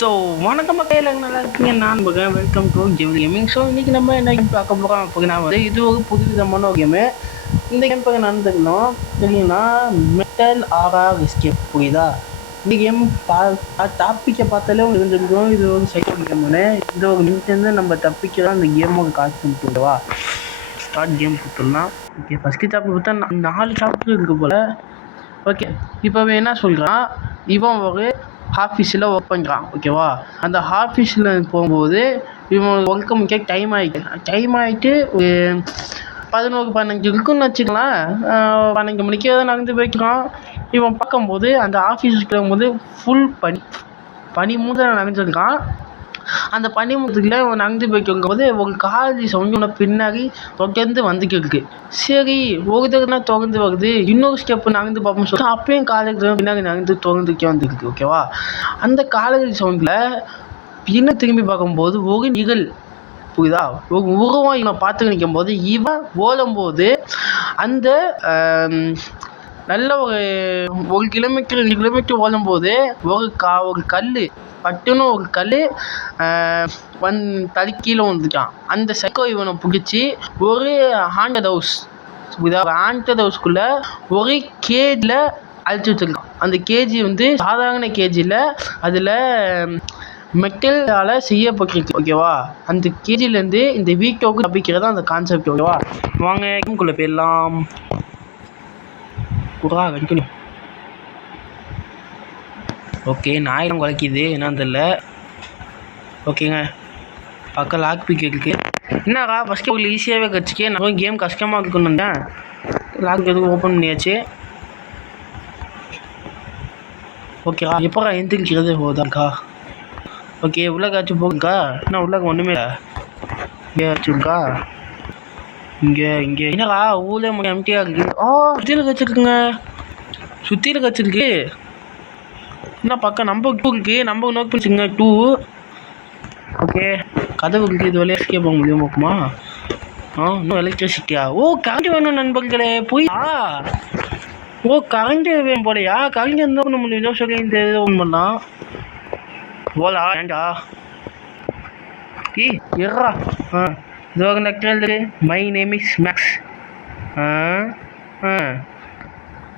So வணக்கம் மக்கள் எல்லாம் நல்லா இருக்கீங்க. நான் வெல்கம் டு கேமிங். ஸோ இன்றைக்கி நம்ம என்ன கேம் பார்க்க போகிறோம் அப்படின்னா இது ஒரு புது விதமான ஒரு கேமு. இந்த கேம் இப்போ நான் தெரியும் தெரியுங்கன்னா மெட்டல் ஆர்ஆர் எஸ்கேப் புரியுதா. இந்த கேம் டாப்பிக்கை பார்த்தாலே உங்களுக்கு தெரிஞ்சிருக்கும். இது ஒரு சைக்கிள் கேம்னு. இந்த ஒரு நிமிஷம் நம்ம தப்பிக்கலாம் இந்த கேமோட காசு கொடுத்துருவா. ஸ்டார்ட் கேம் கொடுத்துடலாம். ஓகே, ஃபஸ்ட்டு சாப்பிட்டு பார்த்தா 4 சாப்பிட்டு இருக்கு போல். ஓகே, இப்போ என்ன சொல்கிறான், இவன் ஒரு ஆஃபீஸில் ஒர்க் பண்ணுறான். ஓகேவா, அந்த ஆஃபீஸில் போகும்போது இவன் ஒர்க்கு முக்கிய டைம் ஆகிட்டு ஒரு 11-12 இருக்குன்னு வச்சுக்கலாம். 12 மணிக்கு நடந்து போய்க்கிறான். இவன் பார்க்கும்போது அந்த ஆஃபீஸுக்கு போகும்போது ஃபுல் பனி மூதில் நடந்துருக்கான். அந்த பனிமுகத்துக்குள்ள நடந்து போய்க்கும்போது ஒரு காலேஜ் சவுண்டு பின்னாடி தொடர்ந்து வந்துக்கிருக்கு. சரி, ஒரு தடவை தொடர்ந்து வருது, இன்னொரு ஸ்டெப்பு நடந்து பார்ப்போம்னு சொல்லிட்டு அப்பயும் காலேஜ் பின்னாடி நடந்து தொடர்ந்துக்கே வந்துருக்கு. ஓகேவா, அந்த காலேஜ் சவுண்டில் இன்னும் திரும்பி பார்க்கும்போது ஒரு நிகழ் புரியுதா, ஒரு உருவம் இவன் பார்த்து நிற்கும் போது இவன் ஓடும்போது அந்த நல்ல ஒரு கிலோமீட்டர் 2 கிலோமீட்டர் ஓடும்போது ஒரு கல் பட்டுன்னு ஒரு கல் கீழே வந்துட்டான். அந்த சைக்கோ இவனை பிடிச்சி ஒரு ஹாண்டட் ஹவுஸ்க்குள்ளே ஒரு கேஜில் அழைச்சி வச்சுருக்கான். அந்த கேஜி சாதாரண கேஜியில் அதில் மெட்டலால் செய்யப்பட்டிருக்கு. ஓகேவா, அந்த கேஜிலேருந்து இந்த வீட்டோக்கு தப்பிக்கிறது அந்த கான்செப்ட். ஓகேவா, வாங்க கேம்குள்ளே போயிடலாம். கண்டினியூ. ஓகே, நாயெல்லாம் குலைக்குது என்னன்னு தெரியல. ஓகேங்க, பக்கம் லாக் பிக் இருக்குது. என்னக்கா ஃபஸ்ட்டு உங்களுக்கு ஈஸியாகவே கிடச்சிக்கே, நான் கேம் கஷ்டமாக இருக்குன்னு லாக் எதுவும் ஓப்பன் பண்ணியாச்சு. ஓகேக்கா, எப்போக்கா எந்திரிக்கிறது போதாக்கா. ஓகே, உள்ளக்காச்சும் போகுங்கக்கா. என்ன உள்ளக்க ஒன்றுமே இல்லை. இங்கே வச்சுருக்கா, இங்கே என்னக்கா ஊரே முடியும் எம்டியாக இருக்குது. சுற்றியில் கச்சிருக்குங்க, சுற்றியில் கச்சிருக்கு. என்ன பக்கம் நம்பர் 2 இருக்குது, நம்பர் நோட் பண்ணிச்சுங்க 2. ஓகே, கதவு இருக்குது, இது வழியாக எஸ்கேப் போக முடியும் போக்குமா. இன்னும் எலக்ட்ரிசிட்டியா. கரண்ட் வேணும் நண்பர்களே. கரண்ட் வேணும் போலையா. கரண்ட் இருந்தால் நம்ம ஏதோ சொல்லி இந்த இதை ஒன்று பண்ணலாம். போலா ஏண்டா எறா. இது ஒரு nectar. My name is Max.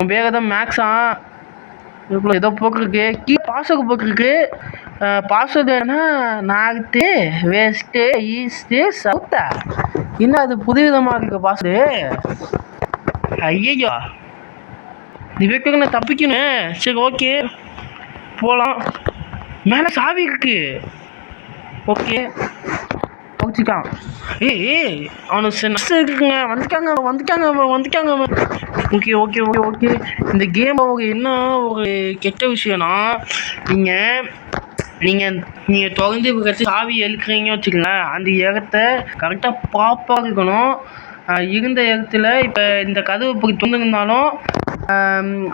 உன் பேர் தான் மேக்ஸா. இதுக்குள்ள ஏதோ போக்குருக்கு, கீழே பாஸ்வேர்டு போக்குருக்கு. பாஸ்வேர்டு என்ன, நார்த்து வெஸ்ட்டு ஈஸ்ட்டு சவுத்தா. இன்னும் அது புதுவிதமாக இருக்கு பாஸ்வேர்டு. ஐயோ, நீ வைக்க நான் தப்பிக்கணும். சரி ஓகே போகலாம். மேலே சாவி இருக்கு. ஓகே போச்சுக்கான். அவனுக்கு நஷ்டம் இருக்குங்க. வந்துட்டாங்க. ஓகே. இந்த கேம் என்ன ஒரு கெட்ட விஷயம்னா, நீங்கள் தொடர்ந்து கட்சி சாவி எழுக்கிறீங்க வச்சுக்கங்களேன், அந்த இடத்த கரெக்டாக ப்ராப்பராக இருக்கணும். இருந்த இடத்துல இப்போ இந்த கதவு போய் தொந்திருந்தாலும்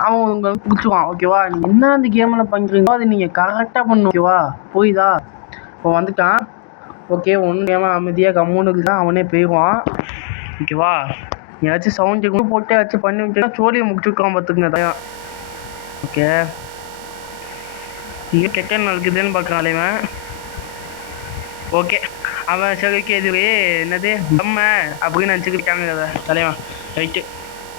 அவன் உங்களுக்கு பிடிச்சிவான். ஓகேவா, நீங்கள் என்ன அந்த கேமில் பண்ணுறீங்களோ அது நீங்கள் கரெக்டாக பண்ணணும். ஓகேவா, போய்தா இப்போ வந்துட்டான். ஓகே, ஒன்று கேம அமைதியாக கம்முன்னு இருக்கான், அவனே போயிடுவான். ஓகேவா, ஏதாச்சும் சவுண்டு கூட போட்டு ஏதாச்சும் பண்ணி விட்டுனா சோழியை முடிச்சுருக்கான் பார்த்துக்குங்க தயம். ஓகே, இங்கே கெட்ட நடக்குதுன்னு பார்க்குறான் இவன். ஓகே, அவன் சரிக்கு எதுவே என்னது நம்ம அப்படின்னு நினச்சிக்கிட்டாங்க அதை தலைவன். ரைட்டு,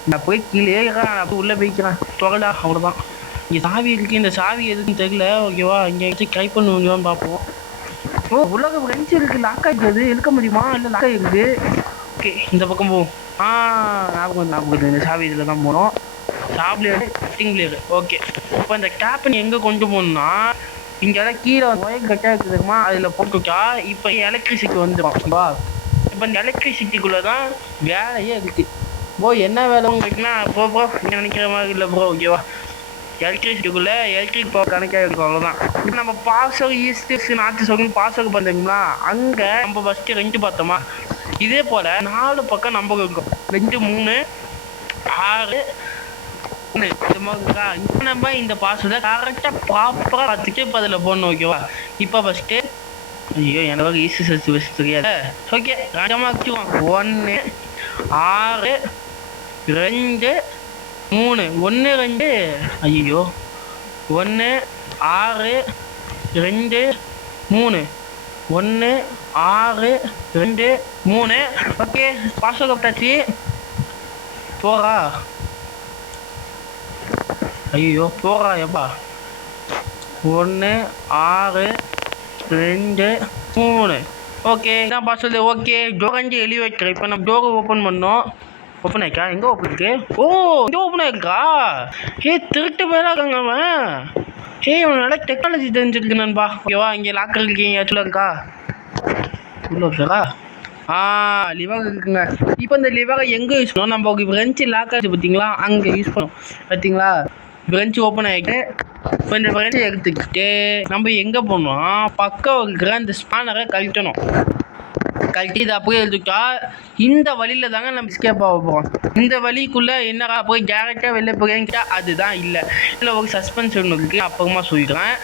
நான் போய் கீழே ஏறான், நான் போய் உள்ளே போய்க்கிறான். தொகலா அவ்வளோதான். இங்கே சாவி இருக்குது, இந்த சாவி எதுக்குன்னு தெரியல. ஓகேவா, இங்கே ஏதாச்சும் ட்ரை பண்ண முடியுமான்னு பார்ப்போம். உலக ஃப்ரெண்ட்ஸ் இருக்குது, லாக் ஆகிடுது. எடுக்க முடியுமா, இல்லை லாக் ஆகிருக்கு. ஓகே, இந்த பக்கம் போவோம். ஞாபகம் இந்த சாவி இதில் தான் போகணும். சாப்லேரு கட்டிங் பிளேயரு. ஓகே, இப்போ இந்த கேப்பை எங்கே கொண்டு போகணுன்னா, இங்கே கீழே ஒயர் கட்டாக இருக்குதுமா, அதில் போட்டுவிட்டா இப்போ எலக்ட்ரிசிட்டி வந்துடும். ஓகேவா, இப்போ இந்த எலக்ட்ரிசிட்டிக்குள்ளே தான் வேலையே இருக்குது. என்ன வேலை உங்களுக்குன்னா போ நினைக்கிற மாதிரி இல்லை ப்ரோ. ஓகேவா, எலக்ட்ரிசிட்டிக்குள்ளே எலக்ட்ரிக் பவர் கணக்காக இருக்கும், அவ்வளோதான். இப்போ நம்ம password east north sound password பார்த்தீங்களா, அங்கே நம்ம ஃபஸ்ட்டு 2 பார்த்தோமா, இதே போல் 4 பக்கம் நம்பர் இருக்கும். 2 3 6 1 இந்த மாதிரி இருக்கா. இப்போ நம்ம இந்த பாஸ்வேர்டை கரெக்டாக ப்ராப்பராக பார்த்துட்டு இப்போ அதில் போடணும். ஓகேவா, இப்போ ஃபஸ்ட்டு எனக்கு ஈஸி சர்ச் வச்சு தெரியாது. ஓகே, கரெக்டாக வச்சுக்குவோம். 1 6 2 3 1 2 1 6 2 3 1 6 2 3. ஓகே பாஸ்வேர்ட் கொடுத்தாச்சு. போறா ஐயோ போறா எப்பா. 1 6 2 3. ஓகே இதான் பாஸ்வேர்டு. ஓகே டோர் அஞ்சு எலிவேட்டர். இப்போ நம்ம டோரை ஓப்பன் பண்ணோம். ஓப்பன் ஆயிக்கா? எங்கே ஓப்பன் இருக்கு? ஓ இங்கே ஓப்பன் ஆயிருக்கா? திருட்டு பேரா இருக்காங்க அவன். இவன் நல்லா டெக்னாலஜி தெரிஞ்சிருக்கு நண்பா. ஓகேவா? இங்கே லாக்கர் இருக்கீங்க ஆக்சுவலாக இருக்கா? உள்ள இருக்கா? லிவர் இருக்குங்க. இப்போ இந்த லிவரை எங்கே யூஸ் பண்ணோம்? நம்ம பிரெஞ்சு லாக்கர் பார்த்தீங்களா, அங்கே யூஸ் பண்ணோம். பார்த்தீங்களா பிரெஞ்சு ஓப்பன் ஆகிட்டு இப்போ இந்த பிரெஞ்சை எடுத்துக்கிட்டு நம்ம எங்கே போனோம், பக்கம் இருக்கிற இந்த ஸ்பானரை கழட்டணும். கழட்டி இதை அப்படியே எழுதிட்டா இந்த வழியில் தாங்க நம்ம எஸ்கேப் ஆக போகிறோம். இந்த வழிக்குள்ளே என்னடா போய் டேரெக்டாக வெளில போகிறேன்ட்டா அதுதான் இல்லை. இல்லை ஒரு சஸ்பென்ஸ் ஒன்று இருக்குது, அப்புறமா சொல்லிடுறேன்.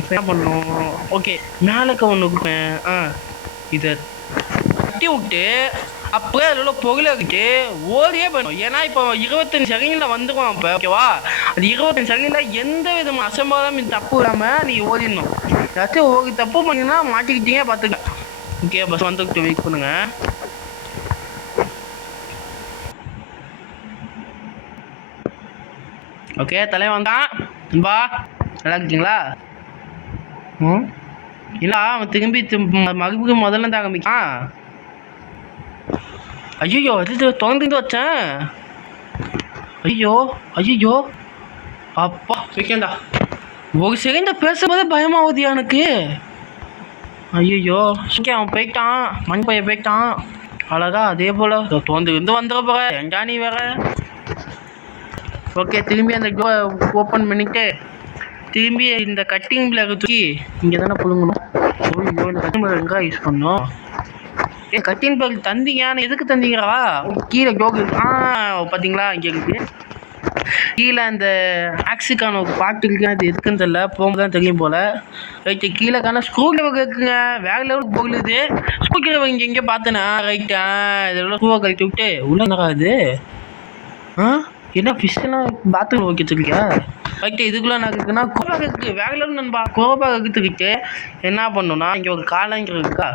இப்போ என்ன பண்ணணும்? ஓகே மேலக்க ஒன்று இருக்கேன். இதை தட்டி விட்டு அப்படியே அதில் பொருளை வச்சுட்டு ஓடியே போயிடும். ஏன்னா இப்போ 25 செகண்டில் வந்துடும். இப்போ ஓகேவா? அது 25 செகண்டில் எந்த விதமான அசம்பாதம் தப்பு இல்லாமல் நீங்கள் ஓடிடணும். ஏதாச்சும் ஒரு தப்பு பண்ணிங்கன்னா மாட்டிக்கிட்டீங்க பார்த்துக்க. ஓகே பஸ் வந்துக்கிட்டு வெயிட் பண்ணுங்க. ஓகே தலைவன் வந்தான். பா நல்லா இருக்கீங்களா? இல்லை அவன் திரும்பி மறுபடியும் முதல்ல தான் ஆரம்பிக்கான். ஐயோ அது திறந்துட்டு வச்சேன். ஐயோ ஐயோ அப்பா செகண்டா ஒரு செகண்ட பேசும்போதே பயமாகுது எனக்கு. ஐயோ அவன் போயிட்டான், மண் பையன் போயிட்டான். அழகா அதே போல் தோந்து வந்துட போற ஏன்டா நீ வேற. ஓகே திரும்பி அந்த டோரை ஓப்பன் பண்ணிட்டு திரும்பி இந்த கட்டிங் பிளேக் தூக்கி இங்கே தானே புழுங்கணும். ஐயோ இந்த கட்டிங் பிளேக் எங்கே யூஸ் பண்ணோம்? கட்டிங் பிளேக் தந்தீங்க, எதுக்கு தந்தீங்களா? கீழே டோக்கு பார்த்தீங்களா இங்கே இருக்கு. கீழே அந்த ஆக்ஸுக்கான ஒரு பாட்டு இருக்கு, அது எதுக்குன்னு தெரியல, போகும்போது தான் தெரியும் போல். ரைட்டு கீழேக்கான ஸ்க்ரூ டிரைவர் இருக்குங்க, வேற லெவலுக்கு போகுது. ஸ்க்ரூ டிரைவர் இங்கே எங்கேயோ பார்த்தேனா? ரைட்டா இதெல்லாம் ஸ்க்ரூவை கழித்து விட்டு உள்ள நகாது. என்ன ஃபிஷ்ஷெல்லாம் பாத்ரூம் ஓகே வச்சுருக்கியா? ரைட்டு இதுக்குள்ளே நான் இருக்குன்னா குரோபாக இருக்குது, வேற லெவல் நண்பா. குரோபாக இருக்குதுக்கிட்டு என்ன பண்ணணும்னா இங்கே ஒரு காலங்கர் இருக்கா,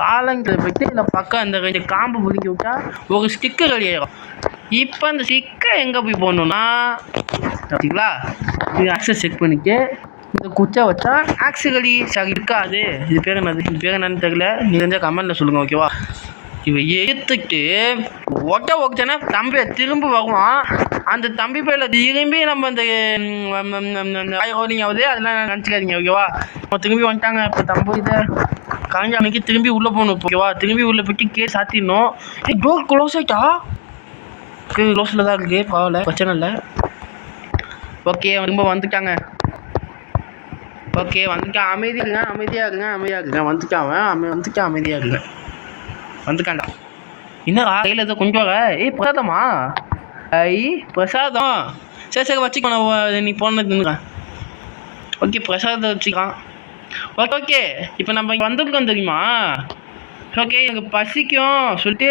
காலங்கர் போய்ட்டு இல்லை பக்கம் அந்த 2 காம்பு பிடிக்கி விட்டா ஒரு ஸ்டிக்கர் ரெடி ஆகிடும். இப்போ அந்த ஸ்டிக்கர் எங்கே போய் போடணுன்னா பார்த்தீங்களா, இது ஆக்சஸ் செக் பண்ணிட்டு இந்த குச்சை வச்சா ஆக்சுவலி சரி இருக்காது. இது பேர் என்னது, இது பேர் என்னன்னு தெரியல, நீங்கள் தெரிஞ்சால் கமெண்ட்டில் சொல்லுங்கள் ஓகேவா? இவன் எடுத்துக்கிட்டு ஒட்டனா தம்பியை திரும்ப வருவான். அந்த தம்பி பேரில் திரும்பி நம்ம அந்த ரோலிங் ஆகுது, அதெல்லாம் நினச்சிக்காதீங்க ஓகேவா? நம்ம திரும்பி வந்துட்டாங்க. இப்போ தம்பி இதை காஞ்சாமைக்கு திரும்பி உள்ளே போகணும் ஓகேவா? திரும்பி உள்ளே போய்ட்டு கேஸ் சாத்திடணும். டோர் க்ளோஸ் ஆகிட்டா? க்ளோஸில் தான் இருக்குது, பரவாயில்ல பிரச்சனை இல்லை. ஓகே திரும்ப வந்துட்டாங்க. ஓகே வந்துட்டான். அமைதியாக இருங்க அமைதியாக இருங்க அமைதியாக இருங்க. வந்துட்டான் வந்துட்டான், அமைதியாக இருங்க. வந்துக்காண்டா என்னடா கையில் ஏதோ கொஞ்சம் பிரசாதமா? பிரசாதம் சரி வச்சுக்கோ, நீ போனதுங்கிறேன். ஓகே பிரசாதம் வச்சுக்கலாம். ஓகே ஓகே இப்போ நம்ம இங்கே வந்துருக்கோம் தெரியுமா? ஓகே எனக்கு பசிக்கும் சொல்லிட்டு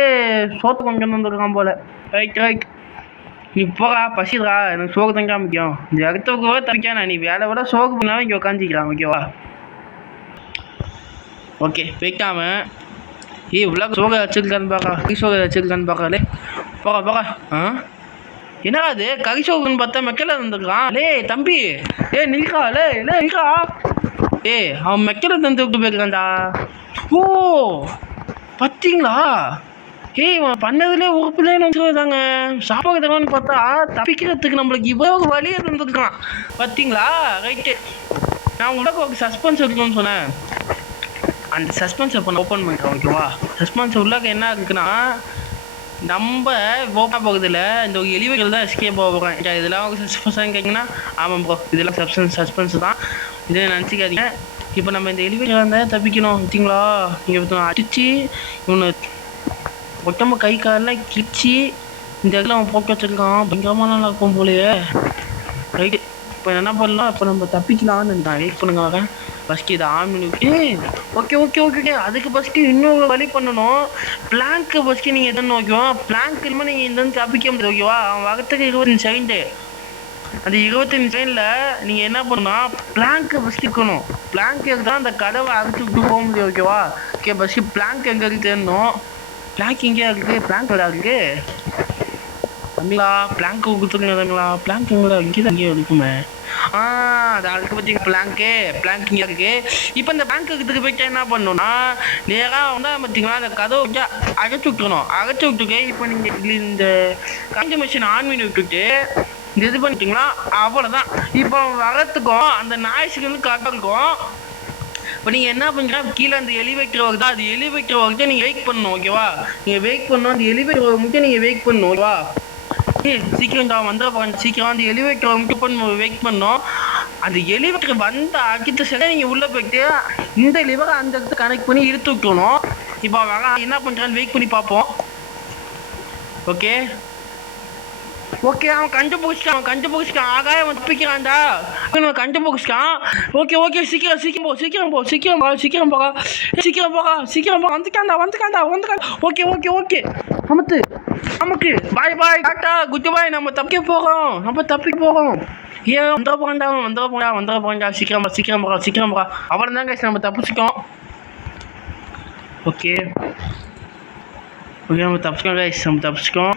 சோத்து கொஞ்சம் வந்துருக்கான் போல். ரைட் நீ போகா, பசிடுறா, எனக்கு சோறு தங்க முக்கியம். இந்த இடத்துக்கு கூட தவிக்கானா, நீ வேலை விட சோறு பண்ணாலும் இங்கே உட்காந்துக்கிறான் ஓகேவா? ஓகே போய்க்காம உலக சோகை வச்சுருக்கான்னு பார்க்கா, கறி சோகை வச்சுருக்கான்னு பார்க்கலே. போகா என்னடா அது கறி சோகன்னு பார்த்தா மெக்கல இருந்துருக்கான். தம்பி நில்கா நில்கா. அவன் மெக்கல தந்து விட்டு போயிருக்கான்டா. ஓ பார்த்தீங்களா? இவன் பண்ணதுலேயே உறுப்புலேயே நினச்சிருந்தாங்க. சாப்பாடு தருவான்னு பார்த்தா தப்பிக்கிறதுக்கு நம்மளுக்கு இவ்வளவு வழியை தந்துருக்கான். பார்த்தீங்களா? ரைட்டு நான் உங்களுக்கு ஒரு சஸ்பென்ஸ் இருக்குன்னு சொன்னேன். அந்த சஸ்பென்ஸ் இப்போ நான் ஓப்பன் பண்ணுறேன் ஓகேவா? சஸ்பென்ஸ் உள்ளாக்க என்ன இருக்குன்னா, நம்ம ஓப்பன் போகிறதுல இந்த ஒரு எலிவைகள் தான் எஸ்கேப் போகிறேன். இதெல்லாம் ஒரு சஸ்பென்ஸாக கேட்டிங்கன்னா ஆமாம் ப்ரோ, இதெல்லாம் சஸ்பென்ஸ் தான், இதை நினச்சிக்காதீங்க. இப்போ நம்ம இந்த எலிவைகள் இருந்தால் தப்பிக்கணும் வச்சிங்களா? நீங்கள் அடித்து இவனை ஒட்டம்ப கை காலெலாம் கிழிச்சி இந்த இடத்துல அவன் போட்டு வச்சுருக்கான். பயங்கரமாக நல்லா இருக்கும் போலையே. ரைட்டு இப்போ என்ன பண்ணலாம், இப்போ நம்ம தப்பிக்கலான்னு நான் வெயிட் பண்ணுங்க வரேன். ஃபஸ்ட்டு இதை ஆன் பண்ணிவிட்டு ஓகே அதுக்கு ஃபஸ்ட்டு இன்னொரு வழி பண்ணணும். பிளாங்க்கு ஃபஸ்ட்டு நீங்கள் எதுன்னு ஓகேவா? பிளாங்க் இல்லாமல் நீங்கள் இந்த தப்பிக்க முடியாது ஓகேவா? அவன் வரத்துக்கு 25 செகண்டு. அந்த 25 செகண்ட்ல நீங்கள் என்ன பண்ணணும்னா பிளாங்கை ஃபஸ்ட் இருக்கணும். பிளாங்க் தான் அந்த கதவை அடிச்சு விட்டு போக முடியும். ஓகேவா? ஓகே, ஃபஸ்ட்டு பிளாங்க் எங்கே இருக்கு தேடணும். பிளாங்க் எங்கேயா இருக்குது? பிளாங்க் எவ்வளோ இருக்குது தம்பிங்களா? பிளாங்க் கொடுத்துருங்க தம்பிங்களா. பிளாங்க் எங்கே இங்கே தான் இங்கேயே இருக்குமே. அது அதுக்கு பார்த்தீங்க பிளாங்க் இங்கே இருக்கு. இப்போ இந்த பிளாங்க் இருக்கிறதுக்கு போய்ட்டு என்ன பண்ணணும்னா நேராக வந்து பார்த்தீங்களா அந்த கதவை வச்சு அடைச்சி விட்டுக்கணும். அடைச்சி விட்டுட்டு இப்போ நீங்கள் இந்த காஞ்ச மிஷின் ஆன் பண்ணி விட்டுட்டு இது பண்ணிட்டீங்களா அவ்வளோதான். இப்போ வரத்துக்கும் அந்த நாய்ஸுக்கு வந்து கரெக்டாக இருக்கும். இப்போ நீங்கள் என்ன பண்ணுறீங்க, கீழே அந்த எலிவேட்டர் ஒர்க் தான், அது எலிவேட்டர் ஒர்க்கு நீங்கள் வெயிட் பண்ணணும். ஓகேவா? நீங்கள் வெயிட் பண்ணணும். அந்த எலிவேட்டர் ஒர்க் மட்டும் நீங்கள் வெயிட் பண்ணணும். ஓகேவா? சீக்கிரம் தான் வந்துட போகிறேன். சீக்கிரம் அந்த எலிவேட்டர் மட்டும் பண்ண வெயிட் பண்ணோம். அந்த எலிவேட்டர் வந்த அடுத்த செகண்ட் நீங்கள் உள்ளே போயிட்டு இந்த லிவரை அந்த இடத்துல கனெக்ட் பண்ணி இழுத்து விட்டுணும். இப்போ வர என்ன பண்ணுறான்னு வெயிட் பண்ணி பார்ப்போம். ஓகே ஓகே, அவன் கண்டுபிடிச்சிட்டான். ஆகாய அவன் தப்பிக்கிறான்டா. அவன் கண்டுபிடிச்சிட்டான். ஓகே, சீக்கிரம் போக வந்துக்காண்டா. ஓகே நமக்கு பாய் டாட்டா குட் பாய். நம்ம தப்பிக்க போகிறோம். ஏன் வந்துட போறான்டா. சீக்கிரம் போகா. அவன் தான் கைஸ் நம்ம தப்பிச்சிட்டோம். ஓகே நம்ம தப்பிச்சிட்டோம்.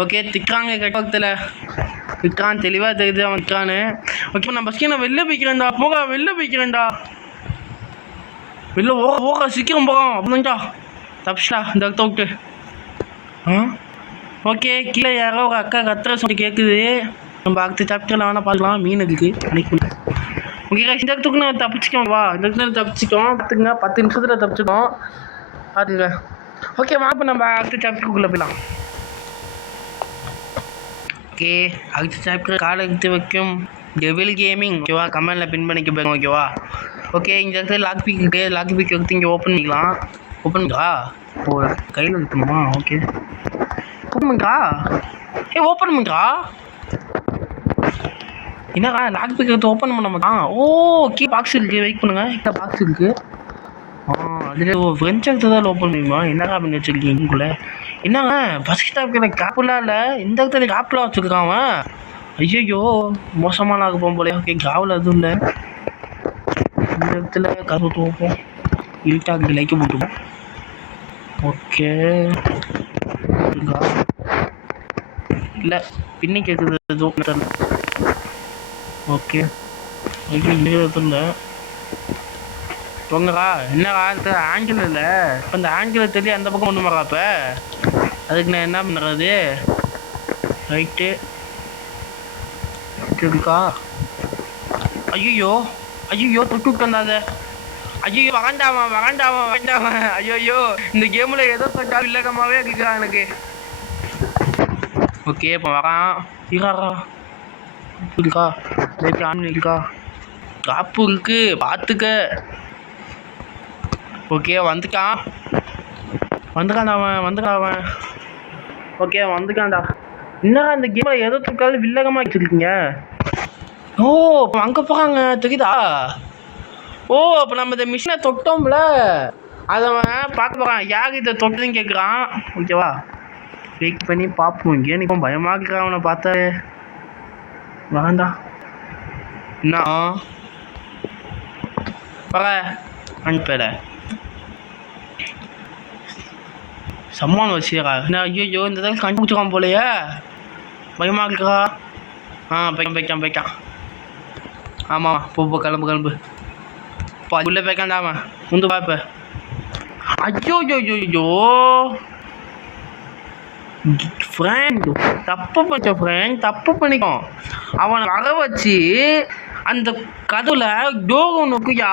ஓகே திக்காங்க கட்டத்தில் திக்கான் தெளிவாக தெரியுது அவன் திக்கான்னு. ஓகே நான் பஸ்கே நான் வெளில போய்க்கிறேன்டா. வெளில போக சீக்கிரம் போகிறோம். அப்படின்டா தப்பிச்சா இந்த இடத்த விட்டு. ஓகே கீழே யாரோ ஒரு அக்கா கத்துற சொல்லி கேட்குது. நம்ம அடுத்த சாப்டரில் வேணால் பார்க்கலாம். மீன் இருக்குது அன்னைக்கு. ஓகே இந்த இடத்துக்கு நான் தப்பிச்சிக்கோம். வா இந்த இடத்துல தப்பிச்சிக்கோம். பார்த்துங்க 10 நிமிஷத்தில் தப்பிச்சிக்கோம். பார்த்துங்க. ஓகே இப்போ நம்ம அடுத்த சாப்டருக்குள்ளே போயிடலாம். ஓகே அடுத்த சாப்டர் காலை எடுத்து வைக்கும் டெவில் கேமிங். ஓகேவா? கமெண்டில் பின் பண்ணிக்க போயிருங்க. ஓகேவா? ஓகே இந்த இடத்துல லாக் பிக் எடுத்து இங்கே ஓப்பன் பண்ணிக்கலாம். ஓப்பன்க்கா கையில் இருக்கணுமா? ஓகே ஓப்பன் பண்ணுங்கா. என்னக்கா லாக் பிக் எடுத்து ஓப்பன் பண்ண மாட்டான். ஓகே பாக்ஸ் இருக்குது. வெயிட் பண்ணுங்கள். இந்த பாக்ஸ் இருக்குது. அதில் ஃப்ரெண்ட்ஸ் எடுத்ததால் ஓப்பன் பண்ணிடுமா? என்னக்கா பண்ணி வச்சுருக்கீங்க உங்களுக்குள்ளே? என்னங்க ஃபஸ்ட் ஸ்டாப்க்கு காப்புலாம் இல்லை. இந்த இடத்துல காப்புலாம் வச்சுருக்கான் அவன். ஐயோ மோசமான ஆக போகும் போல. ஓகே காவில் எதுவும் இல்லை. இந்த இடத்துல கதவு துவப்போம். இருட்டாக லைக்க போட்டுப்போம். ஓகே இல்லை பின்னி கேட்குது எதுவும். ஓகே எதுவும் இல்லை. உங்கக்கா என்னக்கா ஆங்கிள் இல்லை. இப்போ இந்த ஆங்கிள் தெரிய அந்த பக்கம் ஒன்று மாக்கா. இப்போ அதுக்கு நான் என்ன பண்ணுறது? ரைட்டு இருக்கா? ஐயோ தொட்டு விட்டாத. ஐயோ வகண்டாம. ஐயோ இந்த கேமில் ஏதோ தொட்டாலும் இல்லக்கமாவே இருக்கா எனக்கு. ஓகே இப்போ வரான். இருக்கா லைட் ஆன் இருக்கா? காப்பு இருக்கு பார்த்துக்க. ஓகே வந்துட்டான் அவன். ஓகே வந்துட்டான்டா. என்னடா இந்த கேமில் ஏதோ தொட்டாலும் வில்லகமாக வச்சுருக்கீங்க. இப்போ அங்கே போகிறாங்க தெரியுதா? அப்போ நம்ம இந்த மிஷினை தொட்டோம்ல, அதை அவன் பார்க்க போகிறான். யார் இதை தொட்டதுன்னு கேட்குறான். ஓகேவா? வெயிட் பண்ணி பார்ப்போம். எனக்கு பயமாக இருக்கிறான் அவனை பார்த்தா. வேண்டாம் என்ன அனுப்பல சம்மான் வச்சுக்கா. ஐயோ இந்த தடவை கண்டுபிடிச்சிக்கான் போலையே. பயமாக இருக்கா? போய்க்கான். ஆமாம் போ கிளம்பு. உள்ளே போய்க்காண்டா அவன் முந்து பாப்ப. ஐயோ ஃப்ரெண்ட் தப்பு பண்ணிக்கோ. அவனை வர வச்சு அந்த கதவுல டோர் ஒன்று இருக்குயா,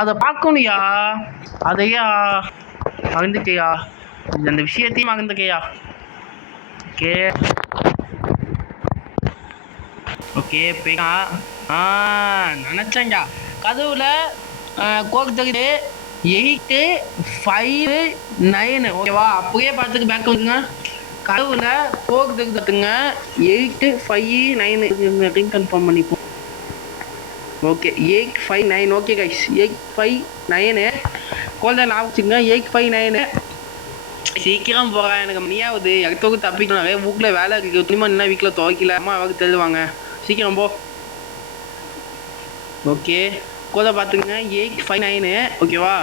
அதை பார்க்கணுயா. அதையா மறந்துக்கையா, அந்த விஷயத்தையும் மறந்துக்கையா. ஓகே போய்க்கா. நினச்சேன்டா கதவுல கோக்கு தகுது 8 5 9. ஓகேவா? அப்படியே பார்த்துக்கு பேக் வந்துங்க. கதவுல கோக்கு தகுதுங்க 8 5 9 கன்ஃபார்ம் பண்ணிப்போம். ஓகே 8 5 9. ஓகே கைஸ் 8 5 9 கோல்டை ஞாபகம் வச்சுங்க. 859 சீக்கிரம் போகிறேன். எனக்கு மணியாவது இடத்துக்கு தப்பிக்கணும். நிறைய வீட்டில் வேலை இருக்குது. துணிமா என்ன வீட்டில் துவைக்கல. அம்மா அவருக்கு தெரிஞ்சுவாங்க. சீக்கிரம் போ. ஓகே கோதை பார்த்துங்க. 859 ஓகேவா?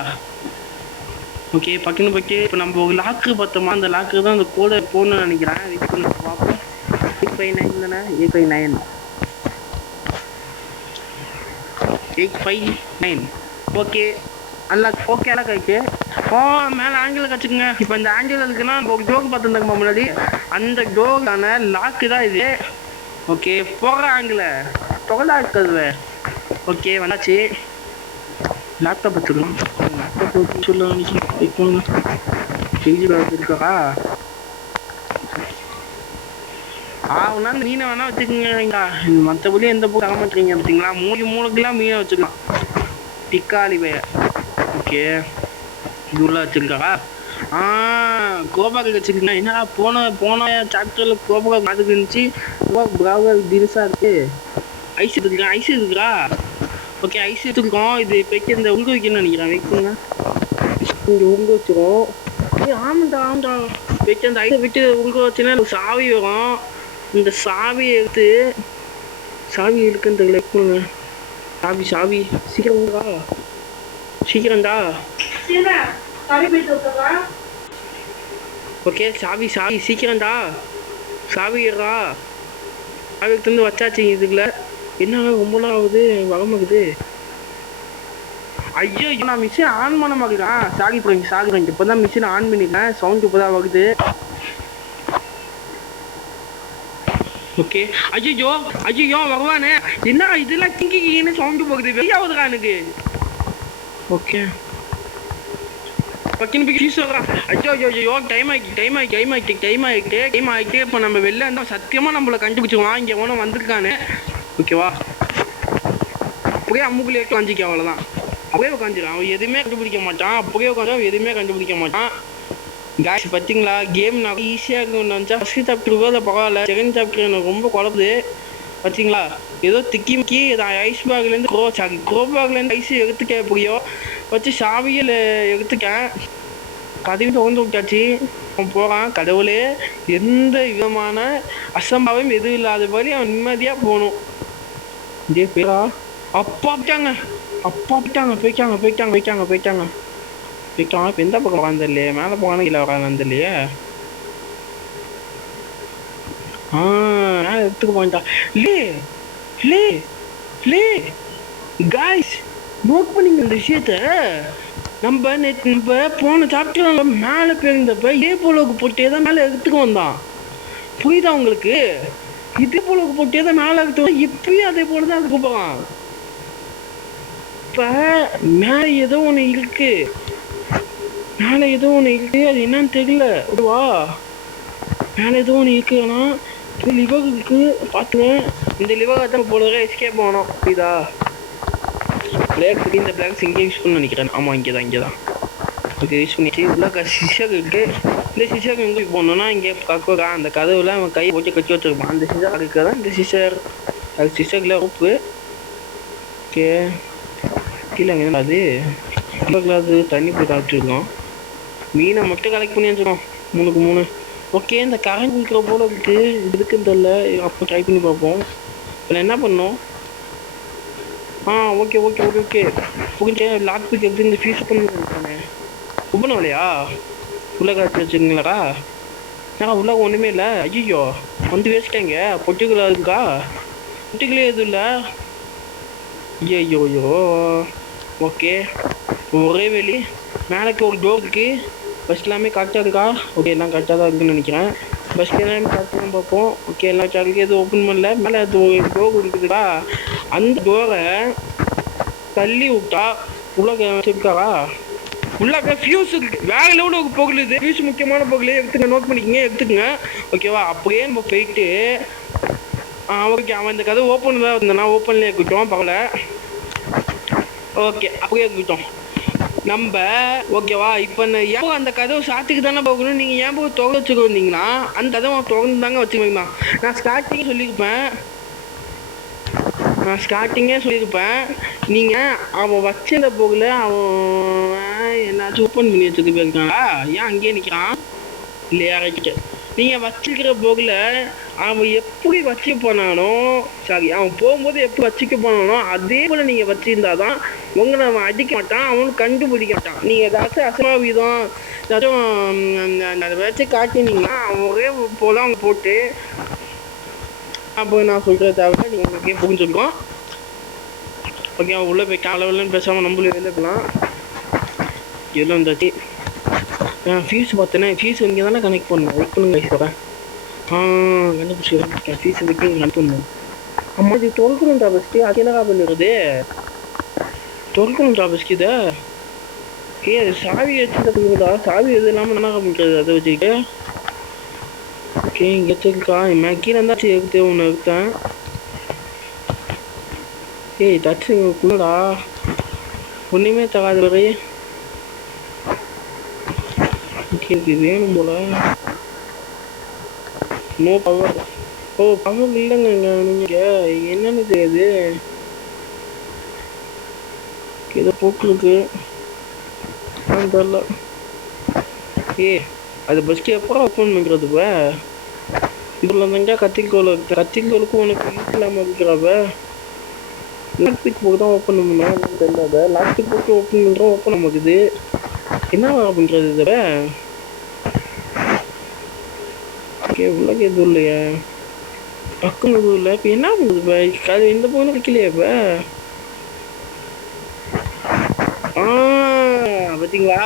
ஓகே பக்கன்னு போய்ட்டு இப்போ நம்ம ஒரு லாக்கு பார்த்தோமா, அந்த லாக்கு தான் அந்த கோடை போகணும்னு நினைக்கிறேன். வெயிட் பண்ணி பார்ப்போம். 859 தானே? 859 859 ஓகே அன்லாக். ஓகே அன்லாக் ஆகிட்டு மேலே ஆங்கில கற்றுக்குங்க. இப்போ இந்த ஆங்கில இருக்குன்னா ஒரு டோர் பார்த்துருந்தாங்கம்மா முன்னாடி, அந்த டோரான லாக்கு தான் இது. ஓகே போகிற ஆங்கில தொகலா இருக்கிறது. ஓகே வந்தாச்சு. லேப்டாப் வச்சுக்கலாம். லேப்டாப் சொல்லுங்க இருக்கா? ஒன்றா மீனை வேணா வச்சுக்கோங்க. மற்றபடி எந்த பூ தர மாட்டீங்க பார்த்தீங்களா? மூணுக்கெல்லாம் மீனை வச்சுக்கலாம். பிக்காளி பைய. ஓகே இது உள்ள வச்சுருக்கா? கோபாக்கு வச்சுருக்கீங்க. என்னடா போன சாப்டரில் கோபாக்கு பார்த்துக்கு இருந்துச்சு. திரிசாக இருக்கு. ஐஸ் இருக்குறா? ஐஸ் இருக்குறா? ஓகே ஐஸ் எடுத்துருக்கோம். இது போய்ட்டு இந்த உங்க வைக்கணும்னு நினைக்கிறேன். வைக்குங்க இங்கே உங்க வச்சுருக்கோம். ஆமாண்டா போய்ட்டு அந்த ஐஸை விட்டு உங்க வச்சுன்னா சாவி வரும். இந்த சாவியை எடுத்து சாவி இருக்குன்னு தெரியல. வைக்கணுங்க சாவி சீக்கிரம்டா சீக்கிரம்டா. ஓகே சாவி சீக்கிரம்டா. சாவி ஏறா. சாவி எடுத்து வச்சாச்சு. இதுக்குள்ள என்ன ரொம்ப நாள் ஆகுது வரமாக்குது. ஐயோ நான் மிஷின் ஆன் பண்ண மாட்டேங்கிறேன். சாரி பண்ணிட்டு இப்போ தான் மிஷின் ஆன் பண்ணிருக்கேன். சவுண்ட் இப்போ தான் வருது. ஓகே ஐயோ வருவானே. என்ன இதெல்லாம் கிங்கின்னு சவுண்டு போகுது. வெளியாகுதுடா எனக்கு. ஓகே பக்கின்னு போய் சொல்கிறான். ஐயோ டைம் ஆகிட்டு இப்போ நம்ம வெளில இருந்தால் சத்தியமாக நம்மளை கண்டுபிடிச்சிடுவான். இங்கே ஒன்றும் வந்திருக்கானு. ஓகேவா? அப்படியே அம்முக்குள்ளே உட்காந்துக்க. அவ்வளோதான். அப்படியே உட்காந்துருக்கான். அவன் எதுவுமே கண்டுபிடிக்க மாட்டான். அப்படியே உட்காந்து அவன் எதுவுமே கண்டுபிடிக்க மாட்டான். காய்ஸ் பார்த்தீங்களா? கேம் நான் ஈஸியாக இருக்குன்னு நினச்சா ஃபஸ்ட்டு சாப்டர் கூட பரவாயில்ல. செகண்ட் சாப்டர் எனக்கு ரொம்ப குழப்புது. பார்த்தீங்களா? ஏதோ திக்கி ஐஸ் பேக்லேருந்து க்ரோ பேக்லேருந்து ஐஸ் எடுத்துக்க எப்படியோ வச்சு சாவியில் எடுத்துக்கேன். கதவு வந்து விட்டாச்சு. அவன் போகிறான். கடவுளே எந்த விதமான அசம்பாவும் எதுவும் இல்லாத மாதிரி அவன் நிம்மதியாக போகணும். இதே பேரா அப்பா போயிட்டாங்க. இப்போ எந்த பக்கம் உட்காந்துலையே? மேலே போகானே கீழே உட்காந்துலையே? மேலே எடுத்துக்க போயிட்டா. லே காய்ஸ் நோட் பண்ணிங்க இந்த விஷயத்த. நம்ம போன சாப்டர் மேலே போயிருந்தப்ப இதே போலவுக்கு போட்டே தான் மேலே எடுத்துக்க வந்தான். புரியுதா உங்களுக்கு? இதே போலவுக்கு போட்டே தான் மேலே எடுத்து இப்பயும் அதே போல தான் அதுக்கு போகிறான். இப்போ மேலே ஏதோ ஒன்று இருக்கு. அது என்னன்னு தெரியல. வா மேலே ஏதோ ஒன்று இருக்குன்னா லிவர் இருக்கு. பார்த்துங்க. இந்த லிவரை தான் போல எஸ்கேப் ஆகணும். புரியுதா? பிளாக்ஸ் இந்த பிளாக்ஸ் இங்கே யூஸ் பண்ண நினைக்கிறேன். ஆமாம் இங்கே தான். ஓகே யூஸ் பண்ணிச்சு. உள்ள சிஷர் இருக்குது. இந்த சிஷர் எங்கே போகணுன்னா இங்கே கக்குறா. அந்த கதவுல அவன் கையை போட்டு கட்டி வச்சுருப்பான். அந்த சிஷர் இருக்கிறதா இந்த சிஷர். அது சிஷரில் உப்பு. ஓகே கீழே என்ன அது கிளாஸு தண்ணி போட்டு வச்சுருக்கோம். மீனை மட்டும் கலெக்ட் பண்ணி வச்சுருக்கோம். 3க்கு 3. ஓகே இந்த கரண்ட் குளிக்கிற போல இருக்குது. இருக்குன்னு தெரியல. அப்போ ட்ரை பண்ணி பார்ப்போம். இப்போ என்ன பண்ணோம்? ஓகே புரிஞ்சு லாக் பிக் எடுத்து இந்த ஃபீஸ் பண்ணிருக்கானே. ஓப்பன் ஆகலையா? உள்ள காய்ச்சி வச்சுருங்களா? உள்ள ஒன்றுமே இல்லை. ஐயோ வந்து வேஸ்ட்டாங்க. பொட்டுக்குள்ள இருக்கா? பொட்டுக்குள்ளே எதுவும் இல்லை. ஐயோ ஓகே ஒரே வெளி மேலேக்கு ஒரு டோர் இருக்குது. பஸ் எல்லாமே கரெக்டாக இருக்கா? ஓகே எல்லாம் கரெக்டாக தான் இருக்குன்னு நினைக்கிறேன். பஸ் எல்லாமே கரெக்டாக பார்ப்போம். ஓகே எல்லா சார்ஜுக்கும் எதுவும் ஓப்பன் பண்ணல. மேலே அது ஒரு டோர் இருக்குதுடா. அந்த டோரை தள்ளி விட்டா உள்ள வச்சுருக்காரா? உள்ளாக்க ஃபியூஸ் இருக்கு. வேற லெவலுக்கு போகலுது. ஃபியூஸ் முக்கியமான போகல. நோட் எடுத்துக்கங்க. ஓகேவா? அப்படியே நம்ம போயிட்டு ஓகே அவன் இந்த கதை ஓப்பன் தான் இருந்தானா ஓப்பன்லேயே இருக்கட்டும் பகல. ஓகே அப்படியே இருக்கட்டும் நம்ம. ஓகேவா? இப்போ ஏன் அந்த கதவை சாத்துக்கு தானே போகணும். நீங்கள் ஏன் போய் திறந்து வச்சுக்க வந்தீங்கன்னா அந்த கதவை திறந்து தாங்க வச்சுக்கோங்கண்ணா. நான் ஸ்டார்டிங் சொல்லியிருப்பேன். நான் ஸ்டார்டிங்கே சொல்லியிருப்பேன். நீங்கள் அவன் வச்சிருந்த போகல அவன் என்னாச்சும் ஓப்பன் பண்ணி வச்சுட்டு போயிருக்காங்களா? ஏன் அங்கேயே நிற்கிறான்? இல்லையா ரைட்டு. நீங்கள் வச்சிருக்கிற போகல அவன் எப்படி வச்சுக்க போனானோ, சாரி அவன் போகும்போது எப்படி வச்சுக்க போனானோ அதே போல் நீங்கள் வச்சுருந்தா தான் உங்களை அவன் அடிக்க மாட்டான், அவனும் கண்டுபிடிக்க மாட்டான். நீங்கள் ஏதாச்சும் அசம்பாவிதம் ஏதாச்சும் அதை வச்சு காட்டினீங்கன்னா அவன் ஒரே போல அவங்க போட்டு அப்போ நான் சொல்கிறத தவிர நீங்கள் உங்களுக்கே புரிஞ்சுருக்கோம். ஓகே, அவன் உள்ளே போய் காலவெல்லாம் பேசாமல் நம்மளும் வெளில போகலாம். எல்லாம் இருந்தாச்சு. ஃபீஸ் பார்த்தேனே, ஃபீஸ் இங்கே தானே கனெக்ட் பண்ணணும். வெயிட் பண்ணுங்க சொல்கிறேன். கண்டுபிடிச்சிருக்கேன். ஃபீஸ் இதுக்கு கனெக்ட் பண்ணணும். அம்மா இது தொல்கணும்டா பெஸ்ட்டு. அது என்னக்கா பண்ணுறது? தொல்கணும்டா பெஸ்ட்டு இதை. அது சாவி வச்சுருக்கா. சாவி எது இல்லாமல் என்னக்கா பண்ணுறது அதை வச்சுக்கிட்டு? ஓகே, இங்கே வச்சுருக்கா. கீழே இருந்தாச்சு எடுத்து ஒன்று எடுத்தேன். தச்சு குள்ளடா ஒன்றுமே தராது வரை. இது வேணும் போல. No power. பவர் இல்லைங்க. நீங்கள் என்னன்னு தெரியாது. ஏதோ போட்டுருக்கு தெரில. அது பஸ்ட்டு எப்போ ஓப்பன் பண்ணுறது? இதில் இருந்தாங்க கத்திரிக்கோளுக்கும் உனக்கு யூஸ் இல்லாமல் இருக்கிறப்ப லாஸ்டிக் போக்கு தான் ஓப்பன் பண்ணணும் தெரியல. லாஸ்டிக் போக்கு ஓப்பன் பண்ணுறோம், ஓப்பன் ஆகுது. என்ன பண்ணுறது இதை? ஓகே, உள்ளே எதுவும் இல்லையா? பக்கம் எதுவும் இல்லை. இப்போ என்ன பண்ணுறது? அது இந்த பக்கம் வைக்கலையா? இப்போ பார்த்தீங்களா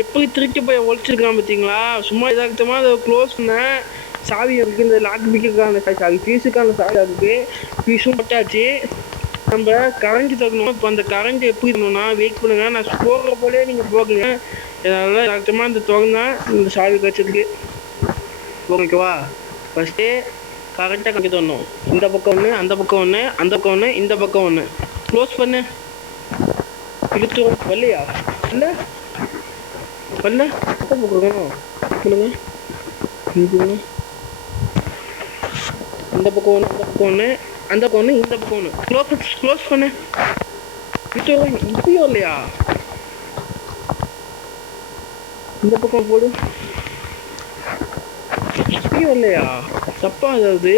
எப்படி திருட்டு போய் ஒழிச்சிருக்கான் பார்த்தீங்களா? சும்மா இதாகத்தமாக அதை க்ளோஸ் பண்ணேன். சாவி இருக்குது, இந்த லாக் பிக்குக்கான சாவி, ஃபீஸுக்கான சாவி இருக்குது. ஃபீஸும் போட்டாச்சு. நம்ம கரண்ட் தரணும். இப்போ அந்த கரண்ட் எப்படி இருக்கணும்னா வெயிட் பண்ணுங்க, நான் போகிற போலே நீங்கள் போகுங்க. இதனால் டாக்டமாக இந்த திறந்தா இந்த சாவி கட்சத்துக்கு ஓகேவா? ஃபஸ்ட்டு கரெக்டாக கணக்கு தரணும். இந்த பக்கம் ஒன்று, அந்த பக்கம் ஒன்று, அந்த பக்கம் ஒன்று, இந்த பக்கம் ஒன்று. க்ளோஸ் பண்ணு. இழுத்து வரலையா? இல்லை வரல. பக்கம் கொடுக்கணும் சொல்லுங்க. இந்த பக்கம் ஒன்று, அந்த பக்கம் ஒன்று, அந்த பக்கம் ஒன்று, இந்த பக்கம் ஒன்று. க்ளோஸ் பண்ணு. இப்பயும் இல்லையா? இந்த பக்கம் போடு. இப்பயும் இல்லையா? தப்பா ஏதாவது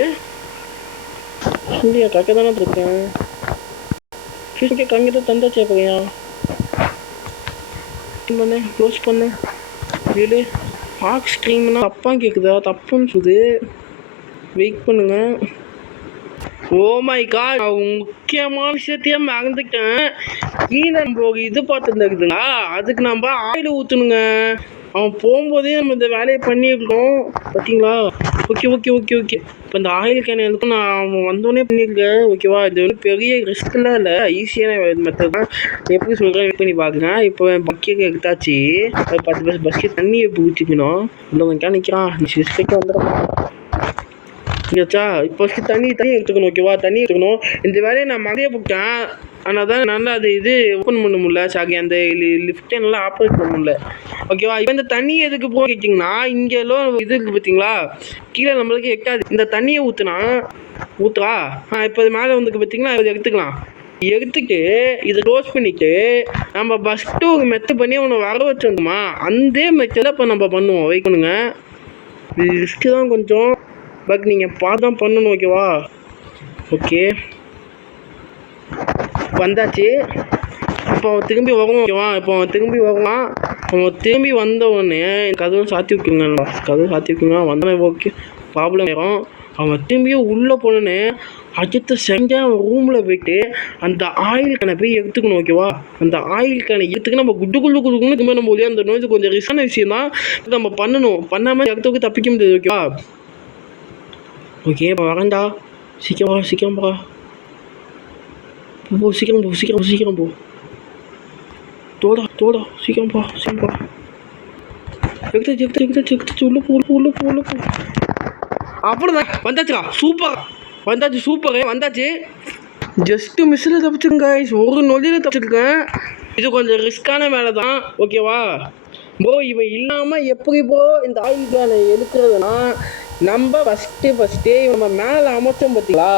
இல்லையா? கரெக்டாக தானே இருக்கேன். ஃபிஷ்கே கங்கிட்ட தந்தாச்சே பையா. பண்ணு, க்ளோஸ் பண்ணு. வீடு ஆக் ஸ்க்ரீம்னா தப்பா கேட்குதா? தப்புன்னு சொல்லுது. வெயிட் பண்ணுங்க. ஓ மை காட், முக்கியமான விஷயத்தையே மறந்துட்டேன். கீழே நம்ம இது பார்த்துருந்துக்குதுங்களா, அதுக்கு நம்ம ஆயில் ஊற்றணுங்க. அவன் போகும்போதே நம்ம இந்த வேலையை பண்ணியிருக்கோம் பார்த்தீங்களா? Okay okay okay okay. இப்போ இந்த ஆயில் கேன் எதுக்கும் நான் அவன் வந்தோடனே பண்ணியிருக்கேன். ஓகேவா? இது வந்து பெரிய ரிஸ்க்லாம் இல்லை, ஈஸியான மெத்தட் தான். எப்படி சொல்கிறேன் வெயிட் பண்ணி பார்க்குங்க. இப்போ பக்கெட் எடுத்தாச்சு. 10 பஸ்கெட் தண்ணியை பிடிச்சிக்கணும். இந்த மெக்கானிக்கிறான் நீ சிஸ்டேக்கு வந்துடும். ஓகேச்சா? இப்போ தண்ணி எடுத்துக்கணும். ஓகேவா? தண்ணி எடுத்துக்கணும். இந்த வேலையை நான் மறைய போட்டேன். ஆனால் தான் நல்லா அது இது ஓப்பன் பண்ண முடியல. சாரி, அந்த லிஃப்ட்டை நல்லா ஆப்ரேட் பண்ண முடியல. ஓகேவா? இப்போ இந்த தண்ணி எதுக்கு போக கேட்டிங்கன்னா, இங்கெல்லாம் இது இருக்குது பார்த்தீங்களா? கீழே நம்மளுக்கு எட்டாது. இந்த தண்ணியை ஊற்றுறா. இப்போ இது மேலே வந்துருக்கு பார்த்தீங்களா? இதை எடுத்துக்கலாம். எடுத்துட்டு இதை க்ளோஸ் பண்ணிவிட்டு நம்ம ஃபஸ்ட்டு ஒரு மெத்தட் பண்ணி ஒன்று வர வச்சோம்மா, அந்த மெத்தடை இப்போ நம்ம பண்ணுவோம். வெயிட் பண்ணுங்க. இது ரிஸ்க்கு தான் கொஞ்சம், பட் நீங்கள் பார்த்து தான் பண்ணணும். ஓகேவா? ஓகே, வந்தாச்சு. இப்போ அவன் திரும்பி வருவான். ஓகேவா? இப்போ அவன் திரும்பி வருவான். அவன் திரும்பி வந்தவொடனே கதவை சாத்தி வைக்குங்க. கதவை சாத்தி வைக்குங்க. வந்தானே ஓகே, ப்ராப்ளம் ஆயிரும். அவன் திரும்பியும் உள்ளே போனோன்னே அடுத்த செகண்டாக அவன் ரூமில் போய்ட்டு அந்த ஆயில் கேனை போய் எடுத்துக்கணும். ஓகேவா? அந்த ஆயில் கேனை எடுத்துக்க நம்ம குட்டுக்குள்ளே திரும்ப நம்ம ஒளியா அந்த நோய்க்கு கொஞ்சம் ரிஸ்கான விஷயம் தான். நம்ம பண்ணணும். பண்ணாமல் இடத்துக்கு தப்பிக்க முடியாது. ஓகேவா? ஓகே, இப்போ வரேன்டா. சீக்கிரம் போ. சீக்கிரம் போ. தோடா சீக்கிரம் போ. எடுத்து உள்ள போ. அவ்வளோதான், வந்தாச்சுக்கா. சூப்பர் வந்தாச்சு. ஜஸ்ட்டு மிஸ்ஸில் தப்பிச்சிருங்க. ஒரு நொடியில் தப்பிச்சிருக்கேன். இது கொஞ்சம் ரிஸ்க்கான வேலை தான். ஓகேவா ப்ரோ? இவன் இல்லாமல் எப்படி ப்ரோ இந்த ஆயில் கேனை எடுக்கிறதுனா, நம்ம ஃபஸ்ட்டு நம்ம மேலே அமைச்சோம் பார்த்தீங்களா?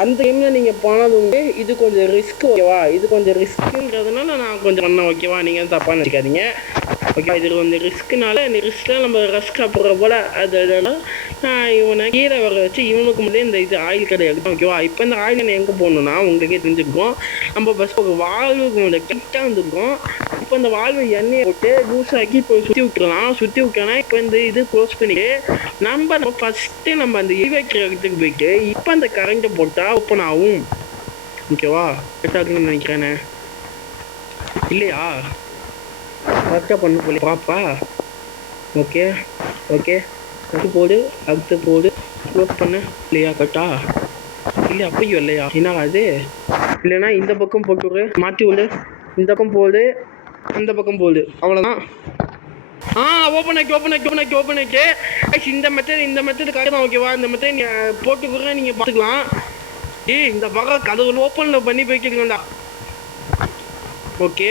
அந்த டைமில் நீங்கள் போனது வந்து இது கொஞ்சம் ரிஸ்க் ஓகேவா, இது கொஞ்சம் ரிஸ்க்குன்றதுனால நான் கொஞ்சம் பண்ணேன் ஓகேவா, நீங்கள் தப்பாக நினச்சிக்காதீங்க ஓகேவா. இதில் கொஞ்சம் ரிஸ்க்குனால இந்த ரிஸ்க்கில் நம்ம ரஸ்க் சாப்பிட்ற போல் அதனால நான் இவனை கீரை வர வச்சு இவனுக்கு முதலே இந்த இது ஆயில் கடை எடுத்தோம் ஓகேவா. இப்போ இந்த ஆயில் எங்கே போகணுன்னா உங்களுக்கே தெரிஞ்சுருக்கோம், நம்ம பஸ் ஒரு வால்வுக்கு கொஞ்சம் கிட்டாக வந்துருக்கோம். இப்போ இந்த வால்வு எண்ணெயை போட்டு லூஸ் ஆக்கி இப்போ சுற்றி விட்டுறலாம். சுற்றி விட்டோன்னா இப்போ இந்த இது க்ளோஸ் பண்ணிட்டு நம்ம ஃபஸ்ட்டு நம்ம அந்த எலிவேட்டர் இடத்துக்கு போயிட்டு இப்போ அந்த கரண்ட்டை போட்டால் ஓப்பன் ஆகும் ஓகேவா. கரெக்டாக நினைக்கிறேனே இல்லையா, கரெக்டாக பண்ண போல பாப்பா. ஓகே ஓகே அடுத்து போடு, அடுத்து போடு, க்ளோஸ் பண்ணு இல்லையா, கரெக்டா இல்லை அப்பயும் இல்லையா, என்ன அது இல்லைன்னா இந்த பக்கம் போட்டு மாற்றி விடு, இந்த பக்கம் போடு அந்த பக்கம் போடு, அவ்வளோதான். ஓப்பன் ஆக்கி இந்த மெத்தட் கரெக்டாக தான் ஓகேவா. இந்த மெத்தட் நீங்கள் போட்டுக்கிறேன், நீங்கள் பார்த்துக்கலாம். இந்த பக்கம் கதவு ஓப்பனில் பண்ணி போய்க்கலாம்டா. ஓகே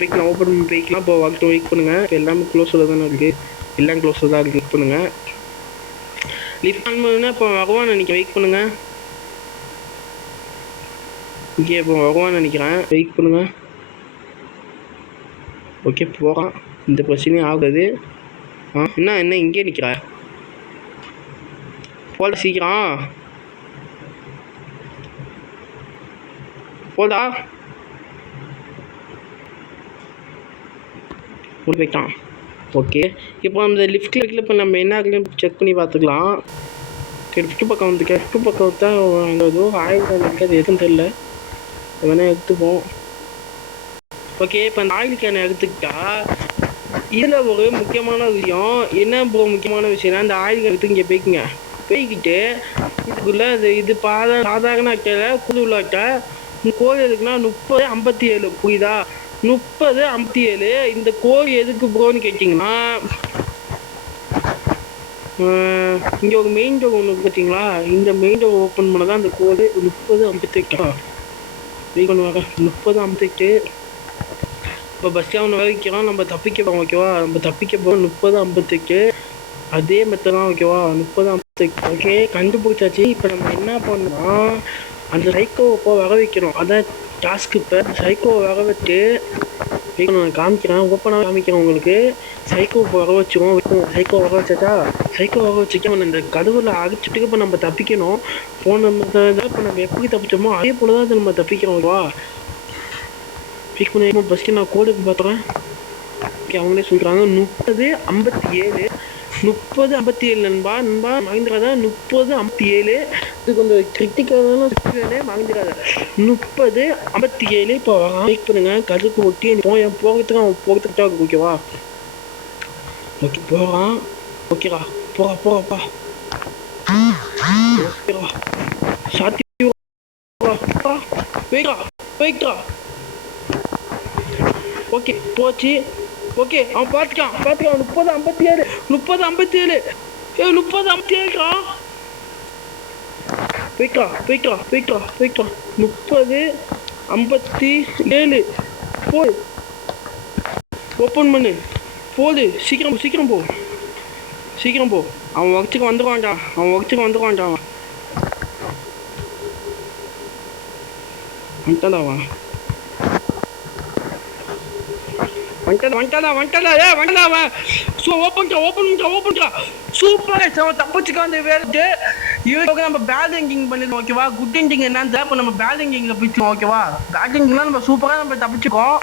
போய்க்கலாம், ஓப்பன் பண்ணி போய்க்கலாம். இப்போ வாக்கிட்டு வெயிட் பண்ணுங்கள். இப்போ எல்லாமே க்ளோஸில் தானே இருக்குது, எல்லாம் க்ளோஸில் தான் இருக்குது. வெயிட் பண்ணுங்கள். லிஃப்ட் ஆன் பண்ணுன்னா இப்போ வருவான்னு நினைக்கிறேன், வெயிட் பண்ணுங்கள். இங்கே இப்போ வருவான்னு நினைக்கிறேன், வெயிட் பண்ணுங்கள். ஓகே போகிறான், இந்த பிரச்சனையும் ஆகுது. என்ன இங்கே நிற்கிறா போட, சீக்கிரம் போடா. போயிட்டான். ஓகே இப்போ அந்த லிஃப்ட்டில் இப்போ நம்ம என்ன ஆகுதுன்னு செக் பண்ணி பார்த்துக்கலாம். லெஃப்ட் பக்கம் வந்து லெஃப்ட் பக்கம் தான் அங்கே ஏதோ ஆயில் இருக்காது, எதுவும் தெரியல, வேணால் எடுத்துப்போம். ஓகே இப்போ அந்த ஆயில் கேனை எடுத்துக்கிட்டா இதில் ஒரு முக்கியமான விஷயம் என்ன ப்ரோ, முக்கியமான விஷயம்னா இந்த ஆயில் கேன் எடுத்து இங்கே போய்க்கிட்டு இதுக்குள்ளே இது சாதாரண அட்டையில் குழு உள்ள அட்டை கோழி எதுக்குன்னா 3057 புரியுதா, 3057. இந்த கோழி எதுக்கு ப்ரோன்னு கேட்டிங்கன்னா இங்கே ஒரு மெயின் டோர் ஒன்று பார்த்தீங்களா, இந்த மெயின் டோர் ஓப்பன் பண்ண தான் அந்த கோடு 3058 வெயிட் பண்ணுவாங்க. 3058 இப்போ பஸ் ஸ்டாண்ட் வைக்கிறோம், நம்ம தப்பிக்க போகிறோம் ஓகேவா. நம்ம தப்பிக்க போகிறோம் 3058 அதே மெத்தட் தான் ஓகேவா. 3058 ஓகே கண்டுபிடிச்சாச்சு. இப்போ நம்ம என்ன பண்ணோம், அந்த சைக்கோவை இப்போ வர வைக்கணும், அதான் டாஸ்க்கு. இப்போ சைக்கோவை வர வச்சு நான் காமிக்கிறேன், ஓப்பனாக காமிக்கிறேன் உங்களுக்கு. சைக்கோ இப்போ வர வச்சுருவோம். சைக்கோ வர வச்சாச்சா, சைக்கோ வர வச்சுக்க இந்த கதவுல அடிச்சுட்டு இப்போ நம்ம தப்பிக்கணும். போன இப்போ நம்ம எப்படி தப்பிச்சோமோ அதே போல தான் நம்ம தப்பிக்கிறோம் ஓகேவா. பிக் பண்ணி ஃபஸ்ட்டு நான் கோடுக்கு பார்த்துறேன். ஓகே அவங்களே சொல்கிறாங்க 3057 நண்பா மறந்துடாத 3057. இது கொஞ்சம் கிரிட்டிக்கலான சுச்சுவேஷனே மறந்துடாத 3057. இப்போ வெயிட் பண்ணுங்க, கருப்பு ஒட்டி போகிறதுக்கு அவன் போகிறதுக்கிட்டா ஓகேவா. ஓகே போகிறான், ஓகேவா போகிறாப்பா ஓகேவா. சாத்தி வெயிட்டா ஓகே போச்சு. ஓகே அவன் பார்த்துக்கான் 3057 3057 3057 போய்க்கா 3057 போடு, ஓப்பன் பண்ணு, போடு, சீக்கிரம் போ. அவன் ஒர்க்குக்கு வந்துடுவான்டா, வந்துட்டான்டா அவன். வந்துட்டாடா அவன். Open super. தப்பிச்சுக்க அந்த வேலைக்கு இவங்க நம்ம பேலங்கிங் பண்ணிடுவோம் ஓகேவா. குட் எண்டிங் என்னன்னு இப்போ நம்ம பேலங்கிங்ல போயிடுவோம் ஓகேவா. பேலங்கிங்னா நம்ம சூப்பராக நம்ம தப்பிச்சுக்கோம்.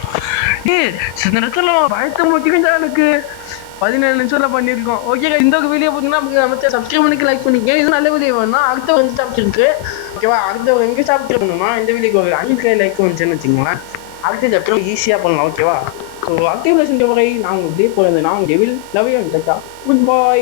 சில நேரத்தில் பயத்தை முடிச்சுக்கிட்டு எனக்கு 17 நிமிஷத்தில் பண்ணியிருக்கோம். ஓகே இந்த வீடியோ பார்த்தீங்கன்னா நம்ம சப்ஸ்கிரைப் பண்ணிக்க, லைக் பண்ணிக்க. இது நல்ல வீடியோ வேணும்னா அடுத்த வந்து சாப்பிட்டுருக்கு ஓகேவா. அடுத்த எங்கே சாப்பிட்டு பண்ணணும்னா இந்த வீடியோக்கு ஒரு 5 லைக் வந்துச்சுன்னு வச்சுக்கோங்களேன். அடுத்த சாப்டர் ஈஸியாக பண்ணலாம் ஓகேவா. ஸோ ஆக்டிவ் லெசன் வரை நான் உங்களுக்கு போகிறது, நான் devil love you and ta-ta good bye.